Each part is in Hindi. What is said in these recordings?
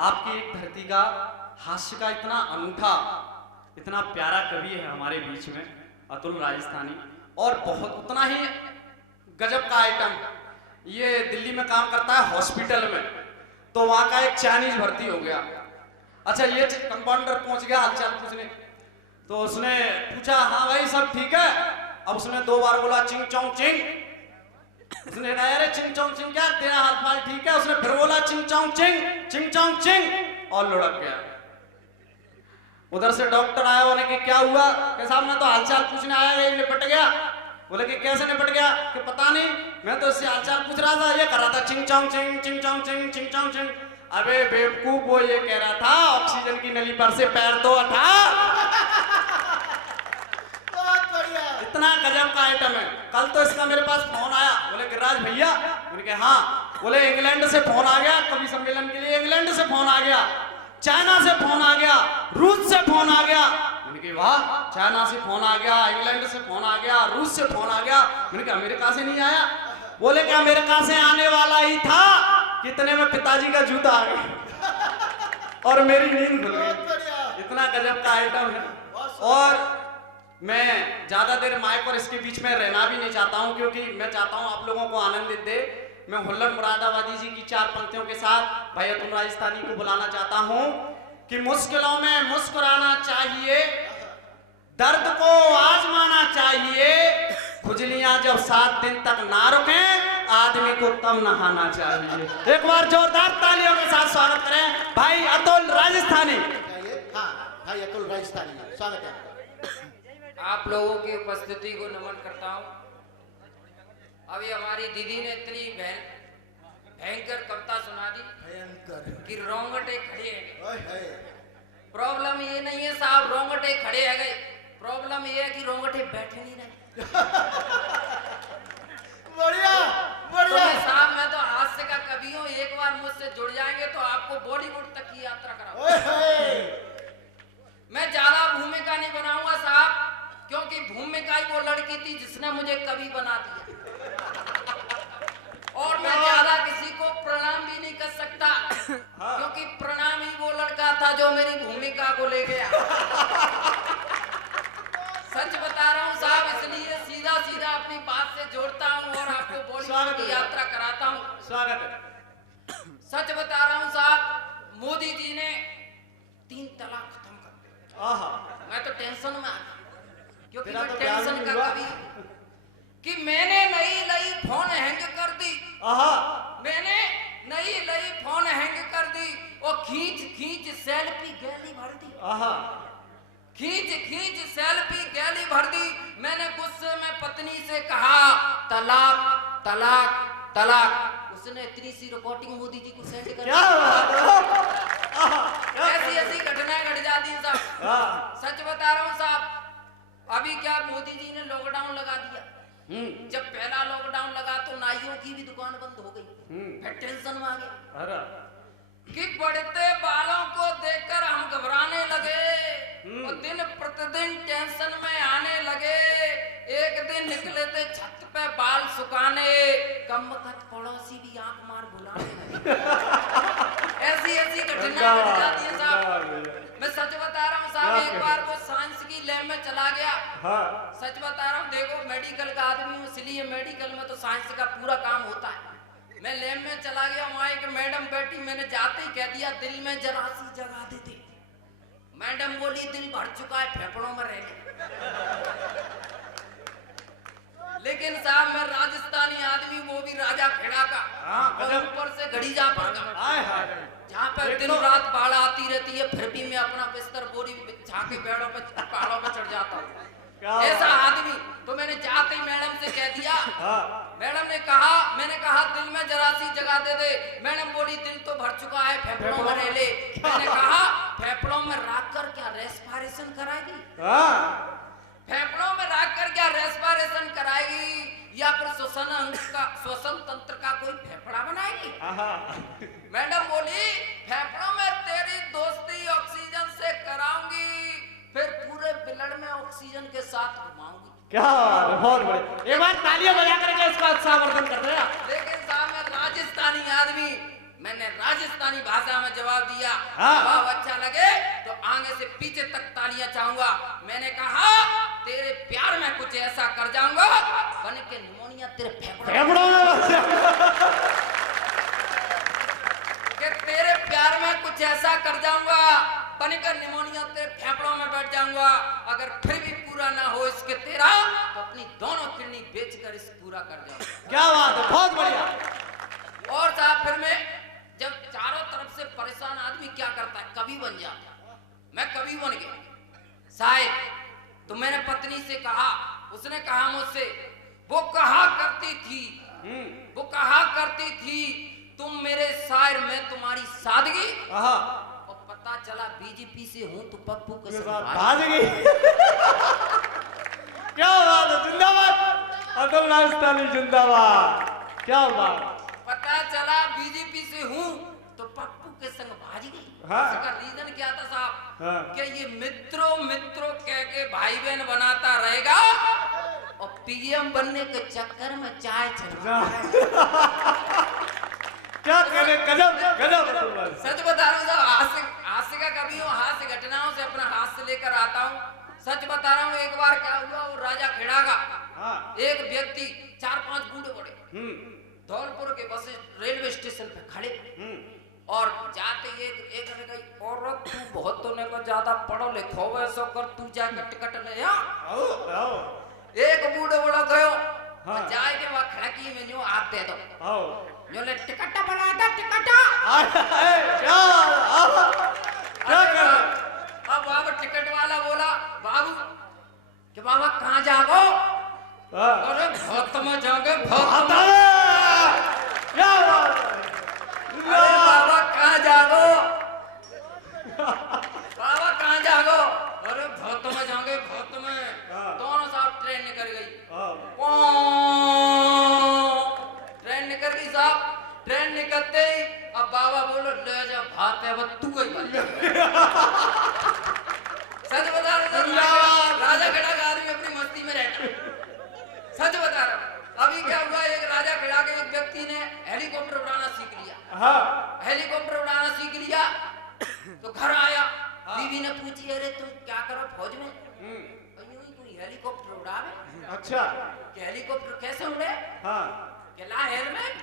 आपकी एक धरती का हास्य का इतना अनूठा, इतना प्यारा कवि है हमारे बीच में, अतुल राजस्थानी, और बहुत उतना ही गजब का आइटम। ये दिल्ली में काम करता है हॉस्पिटल में, तो वहां का एक चाइनीज भर्ती हो गया। अच्छा, ये कंपाउंडर पहुंच गया हालचाल पूछने, तो उसने पूछा हाँ भाई सब ठीक है। अब उसने 2 बार बोला चिंग चोंग चिंग। उसने कहा अरे चिंग चोंग चिंग क्या, तेरा हाल फाल ठीक है? उसने फिर बोला चिंग चोंग चिंग, चिंग चोंग चिंग, और लुढ़क गया। उधर से डॉक्टर आया, बोले कि क्या हुआ? कि साहब मैं तो हालचाल पूछने आया, ये निपट गया। बोले कि कैसे निपट गया? कि पता नहीं, मैं तो इससे हालचाल पूछ रहा था, ये कर रहा था चिंग चोंग चिंग, चिंग चोंग चिंग, चिंग चोंग चिंग। अबे बेवकूफ, वो ये कह रहा था ऑक्सीजन की नली पर से पैर तो हटा। इतना गजब का आइटम है। कल तो इसका मेरे पास फोन आया, बोले गिरिराज भैया, मैंने कहा हाँ। बोले इंग्लैंड से फोन आ गया कवि सम्मेलन के लिए, इंग्लैंड से फोन आ गया, चाइना से फोन आ गया, रूस से फोन आ गया। मैंने कहा वाह, चाइना से फोन आ गया, इंग्लैंड से फोन आ गया, रूस से फोन आ गया। मैंने कहा अमेरिका से नहीं आया? बोले कि अमेरिका से आने वाला ही था, कितने में पिताजी का जूता आ गया और मेरी नींद खुल गई। इतना गजब का आइटम है। और मैं ज्यादा देर माइक और इसके बीच में रहना भी नहीं चाहता हूं, क्योंकि मैं चाहता हूं आप लोगों को आनंदित दे। मैं हुल्लड़ मुरादाबादी जी की 4 पंक्तियों के साथ भाई अतुल राजस्थानी को बुलाना चाहता हूं कि मुश्किलों में मुस्कुराना चाहिए, दर्द को आजमाना चाहिए, खुजलियां जब 7 दिन तक ना रुके आदमी को तब नहाना चाहिए। एक बार जोरदार तालियों के साथ स्वागत करें भाई अतुल राजस्थानी। हाँ भाई अतुल राजस्थानी, स्वागत है। आप लोगों की उपस्थिति को नमन करता हूँ। अभी हमारी दीदी ने इतनी भयंकर कविता सुना दी कि रोंगटे खड़े हैं। प्रॉब्लम ये नहीं है साहब रोंगटे खड़े है गए, प्रॉब्लम ये है कि रोंगटे बैठे नहीं रहे। बढ़िया बढ़िया तो साहब मैं तो हास्य का कवि हूँ, एक बार मुझसे जुड़ जाएंगे तो आपको बॉलीवुड तक की यात्रा कराऊंगा। मैं ज्यादा भूमिका नहीं बनाऊंगा साहब, क्योंकि भूमिका ही वो लड़की थी जिसने मुझे कवि बना दिया, और मैं ज्यादा किसी को प्रणाम भी नहीं कर सकता, क्योंकि प्रणाम ही वो लड़का था जो मेरी भूमिका को ले गया। सच बता रहा हूँ साहब, इसलिए सीधा सीधा अपनी बात से जोड़ता हूँ और आपको बॉलीवुड की यात्रा कराता हूँ। स्वागत है। सच बता रहा हूँ साहब, मोदी जी ने 3 तलाक खत्म कर दिया। मैं तो टेंशन में आ गया, क्योंकि मैं टेंशन का कवि कि मैंने नई फोन हैंग कर दी, मैंने नई फोन हैंग कर दी और खींच सेल्फी गैलरी भर दी, खींच सेल्फी गैलरी भर दी। मैंने गुस्से में पत्नी से कहा तलाक तलाक तलाक, उसने इतनी सी रिकॉर्डिंग मोदी जी को सेंड कर दी। ऐसी घटनाएं घट जाती हैं साहब। सच बता रहा हूँ साहब, अभी क्या मोदी जी ने लॉकडाउन लगा दिया। जब पहला लॉकडाउन लगा तो नाइयों की भी दुकान बंद हो गई। फिर टेंशन में आ गया कि बढ़ते बालों को देखकर हम घबराने लगे और दिन प्रतिदिन टेंशन में आने लगे। एक दिन निकले थे छत पे बाल सुखाने, कमबख्त पड़ोसी भी आंख मार बुलाने लगे। ऐसी घटना घट जाती है साहब। मैं सच बता रहा हूँ साहब, एक बार वो साइंस की लैब में चला गया। सच बता रहा हूँ, देखो मेडिकल का आदमी हूँ, इसलिए मेडिकल में तो साइंस का पूरा काम होता है। मैं लैब में चला गया, वहाँ एक मैडम बैठी, मैंने जाते ही कह दिया दिल में जरा सी जगह दे दे। मैडम बोली दिल भर चुका है, फेफड़ों में रह गया। लेकिन साहब मैं राजस्थानी आदमी, वो भी राजा खेड़ा का, और ऊपर से घड़ी जा पड़ता, जहाँ पे दिन रात बाढ़ आती रहती है, फिर भी मैं अपना बिस्तर बोरी झाके पेड़ों पे पहाड़ों पे चढ़ जाता हूँ। ऐसा आदमी। तो मैंने जाते ही मैडम से कह दिया, मैडम ने कहा, मैंने कहा दिल में जरा सी जगह दे दे। मैडम बोली दिल तो भर चुका है, फेफड़ों में रह ले। मैंने कहा फेफड़ों में रख कर क्या रेस्पिरेशन कराएगी? फेफड़ों में रख कर क्या रेस्पिरेशन कराएगी, या फिर श्वसन तंत्र का कोई फेफड़ा बनाएगी? मैडम बोली फेफड़ों में तेरी दोस्ती ऑक्सीजन से कराऊंगी, फिर पूरे ब्लड में ऑक्सीजन के साथ घुमाऊंगी। क्या बहुत बढ़िया, एक बार तालियां बजा करके इसका उत्साहवर्धन कर रहे हैं। लेकिन साहब मैं राजस्थानी आदमी, मैंने राजस्थानी भाषा में जवाब दिया। हाँ। जवाब अच्छा लगे तो आगे से पीछे तक तालियां चाहूंगा। मैंने कहा तेरे प्यार में कुछ ऐसा कर जाऊंगा बन के निमोनिया तेरे फेफड़ों कि तेरे प्यार में कुछ ऐसा कर जाऊंगा बनकर निमोनिया तेरे फेफड़ों में बैठ जाऊंगा। अगर फिर भी पूरा ना हो इसके तेरा तो अपनी दोनों किडनी बेचकर इसे पूरा कर जाऊंगा। क्या बात है, बहुत बढ़िया। और साहब फिर मैं जब चारों तरफ से परेशान आदमी क्या करता है, कवि बन जाता। मैं कवि बन गया शायद। तो मैंने पत्नी से कहा, उसने कहा मुझसे, वो कहा करती थी तुम मेरे शायर में तुम्हारी सादगी। और पता चला बीजेपी से हूं तो पप्पू के साथ क्या बात है, जिंदाबाद अतुल राजस्थानी जिंदाबाद। क्या बात। पता चला बीजेपी से हूं तो पप्पू के संग भाज गई। हाँ। इसका रीजन क्या था साहब? हाँ। कि ये मित्रों कह के भाई बहन बनाता रहेगा और पीएम बनने के चक्कर में चाय चल। क्या करे, गजब गजब। सच बता रहा हूँ साहब, हास्य का कभी हूँ, हास्य घटनाओं से अपना हास्य लेकर आता हूँ। सच बता रहा हूँ, एक बार क्या हुआ, वो राजा खेड़ा का एक व्यक्ति 4-5 बूढ़े बड़े धौलपुर के बस रेलवे स्टेशन पे खड़े और जाते एक ने कही, औरत तू बहुत तो ने को ज्यादा पढ़ो लिखो वैसो कर, तू जाके टिकट ले आ। एक बूढ़े बड़ा गयो जाए के वहां खड़की में न्यू हाथ दे दो, जो ले टिकट बना दे टिकट। क्या कर। अब बाबा टिकट वाला बोला, बाबू कि बाबा कहाँ जागो? अरे भक्त में जाओगे, भक्त में। क्या बात। अरे बाबा कहाँ जागो? बाबा कहाँ जागो? अरे भक्त में जाओगे, भक्त में। दोनों साहब ट्रेन निकल गई। ट्रेन निकल गई साहब। ट्रेन निकलते ही अब बाबा बोलो ले जा भात है, वो तू गई बात। सच बता रहा हूँ, राजा खड़ा का आदमी अपनी मस्ती में रहता। सच बता रहा हूँ। अभी क्या हुआ, एक राजा खड़ा के एक व्यक्ति ने हेलीकॉप्टर उड़ाना सीख लिया। हेलीकॉप्टर उड़ाना सीख लिया तो घर आया, बीवी ने पूछी, अरे तुम क्या करो फौज में? कोई हेलीकॉप्टर उड़ावे। अच्छा। कि हेलीकॉप्टर कैसे उड़े? कि ला हेलमेट।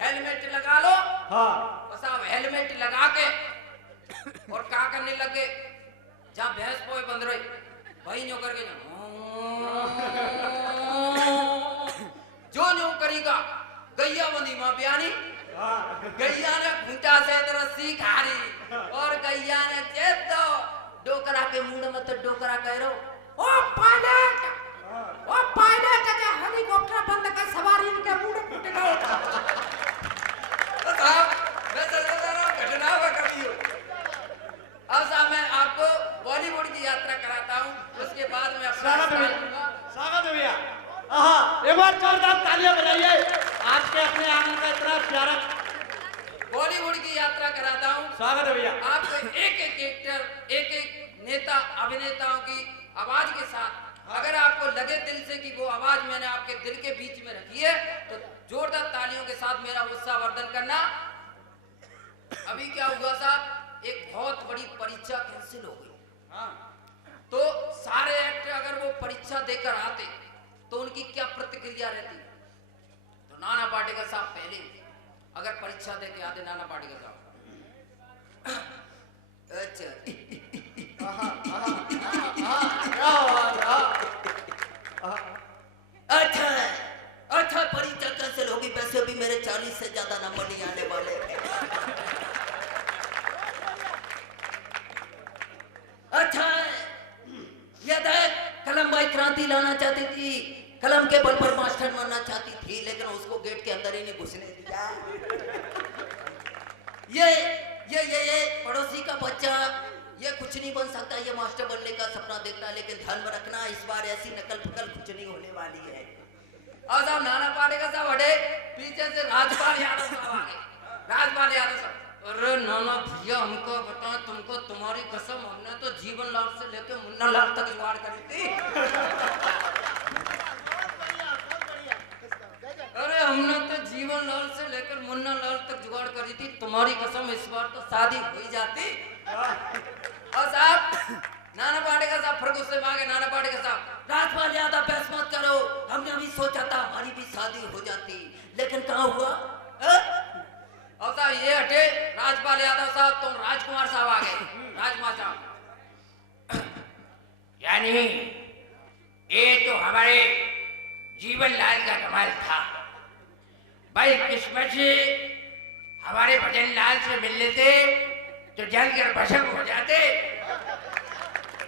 हेलमेट लगा लो। बस आप हेलमेट लगा के और क्या करने लगे, जहाँ भैंस पोए बंद रही वही न्यू करके जो न्यू करेगा, गैया बंदी माँ ब्यानी। गैया ने खूंटा से रस्सी खारी और गैया ने चेत दो डोकरा के मुंड में तो डोकरा कह रो, ओ पायलट जा हेलीकॉप्टर बंद कर, सवारी के मुंड फूट गए। मैं घटना हुआ कभी हो। अब साहब मैं आपको बॉलीवुड की यात्रा कराता हूँ, उसके बाद में स्वागत है भैया। एक बार जोरदार तालियां बजाइए आज के अपने आनंद का इतना प्यारा। बॉलीवुड की यात्रा कराता हूँ। स्वागत है भैया। आपको एक एक्टर, एक नेता अभिनेताओं की आवाज के साथ अगर आपको लगे दिल से कि वो आवाज मैंने आपके दिल के बीच में रखी है तो जोरदार तालियों के साथ मेरा उत्साह वर्धन करना। अभी क्या हुआ साहब, एक बहुत बड़ी परीक्षा कैंसिल हो गई। तो सारे एक्टर अगर वो परीक्षा देकर आते तो उनकी क्या प्रतिक्रिया रहती? तो नाना पाटेकर साहब पहले अगर परीक्षा दे के आते, नाना पाटेकर साहब अच्छा परीक्षा कैंसिल होगी, वैसे भी मेरे 40 से ज्यादा नंबर नहीं आने वाले। अच्छा ये देख, कलम भाई क्रांति लाना चाहती थी, कलम के बल पर मास्टर बनना चाहती थी, लेकिन उसको गेट के अंदर ही नहीं घुसने दिया। ये पड़ोसी का बच्चा ये कुछ नहीं बन सकता, ये मास्टर बनने का सपना देखता है, लेकिन ध्यान में रखना इस बार ऐसी नकल फकल कुछ नहीं होने वाली है। और साहब नाना पाटेकर साहब हटे, पीछे से राजपाल यादव साहब आ गए। राजपाल यादव साहब, अरे नाना भैया हमको बताओ, तुमको तुम्हारी कसम, हमने तो जीवन लाल से लेकर मुन्ना लाल तक जुगाड़ करी थी। अरे हमने तो जीवन लाल से लेकर अगर मुन्ना लाल तक जुगाड़ कर दी थी, तुम्हारी कसम इस बार तो शादी हो ही जाती। और साहब नाना पाटेकर साहब फिर गुस्से में आ गए। नाना पाटेकर साहब, राजपाल ज्यादा बहस मत करो, हमने अभी सोचा था हमारी भी शादी हो जाती, लेकिन कहाँ हुआ। और साहब ये हटे राजपाल यादव साहब, तुम राजकुमार साहब आ गए। राजकुमार साहब, यानी ये तो हमारे जीवन लाल का कमाल था भाई। किस्मत से हमारे भजन लाल से मिल लेते तो जलकर भस्म हो जाते।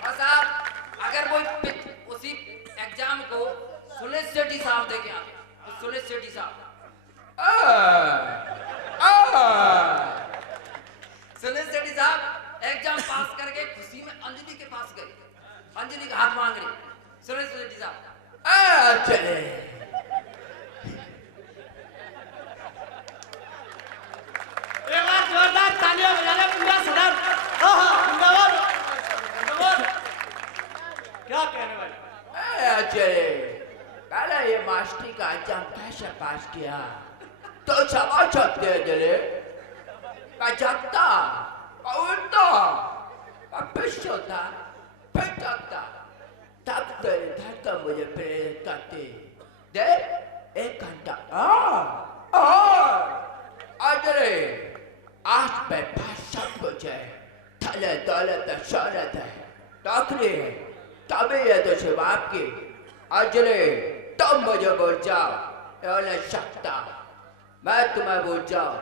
और साहब अगर वो उसी एग्जाम को सुनील शेट्टी साहब दे के आते, तो सुनील शेट्टी साहब सुनील शेट्टी साहब एग्जाम पास करके खुशी में अंजलि के पास गए, अंजलि का हाथ मांग रहे। सुनील शेट्टी साहब, चले एक बार जोरदार तालियां बजाना पूरा सदन। जिंदाबाद जिंदाबाद। क्या कहने भाई। चले पहले ये मास्टरी का एग्जाम कैसे पास किया तो क्षमा चाहते दिले का जाता उड़ता पिछ होता फिर जाता तब तेरे धड़कन मुझे प्रेरित करती। दे एक घंटा अजरे आज पे पास सब कुछ है, थले दौलत है, शौहरत है, नौकरी है, तबीयत है सिर्फ आपकी। अजरे तुम मुझे बोल जाओ ओले सकता, मैं तुम्हें बोल जाओ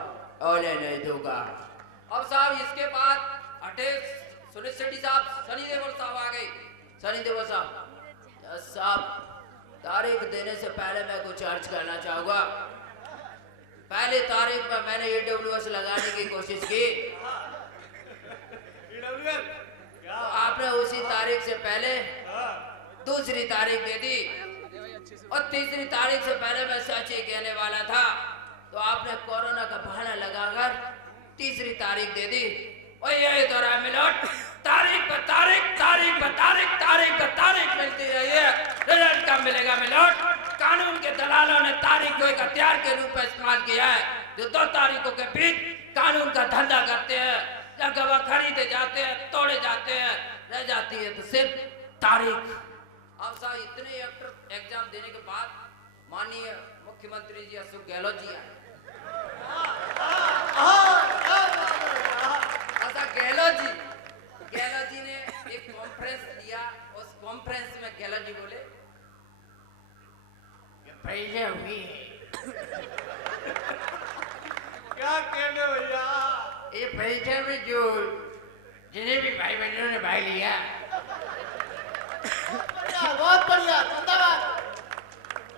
ओले नहीं दूंगा। अब साहब इसके बाद हटे सुनील शेट्टी साहब, सनी देओल साहब आ गए। सनी देओल साहब, साहब तारीख देने से पहले मैं कुछ अर्ज करना चाहूंगा। पहले तारीख में मैंने AWS लगाने की कोशिश की, तो आपने उसी तारीख से पहले दूसरी तारीख दे दी, और तीसरी तारीख से पहले मैं सच ही कहने वाला था, तो आपने कोरोना का बहाना लगाकर तीसरी तारीख दे दी। और यही दौरा मिलोट तारीख पर तारीख, तारीख पर तारीख, तारीख पर तारीख मिलती रही है। रिजल्ट कब मिलेगा मिलोट। कानून के दलालों ने तारीख को एक हथियार के रूप में इस्तेमाल किया है, जो 2 तारीखों के बीच कानून का धंधा करते हैं। जब गवाह खरीदे जाते हैं, तोड़े जाते हैं, रह जाती है तो सिर्फ तारीख। अब साहब इतने एग्जाम देने के बाद माननीय मुख्यमंत्री जी अशोक गहलोत जी आए। गहलोत जी ने एक कॉन्फ्रेंस लिया। उस कॉन्फ्रेंस में गहलोत जी बोले, परीक्षा हुई है, क्या कहने भैया। ये परीक्षा में जो जिन्हें भी भाई बहनों ने भाग लिया, बहुत बढ़िया, जिंदाबाद,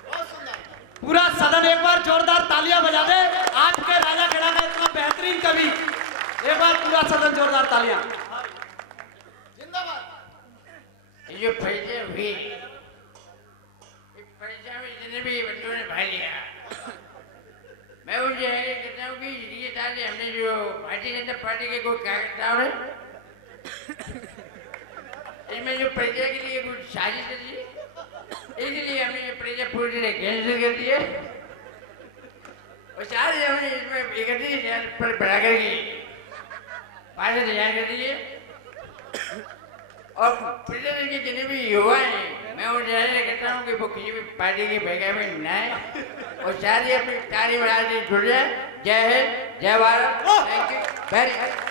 बहुत सुंदर। पूरा सदन एक बार जोरदार तालियां बजा दे। आज के राजा खेड़ा का इतना बेहतरीन कवि, एक बार पूरा सदन जोरदार तालियां। जिंदाबाद। ये जो परीक्षा हुई, इस परीक्षा में जिन्हें भी बच्चों ने भाग लिया, मैं उनसे कहता हूँ कि ये साल हमने जो भारतीय जनता पार्टी के कोई कार्यकर्ताओं ने इसमें जो परीक्षा के लिए कुछ साजिश करी, इसलिए हमने ये परीक्षा पूरी तरह कैंसिल कर दी है। और सारे हमने इसमें 31,000 पर बढ़ाकर के 65,000 कर दिए। और प्रदेश के जितने भी युवा हैं, मैं उनसे कहता हूँ कि वो किसी भी पार्टी के बैगा में न आए और सारी अपनी तारीफ बढ़ा के जुड़ जाए। जय हिंद, जय Bharat, thank you very much.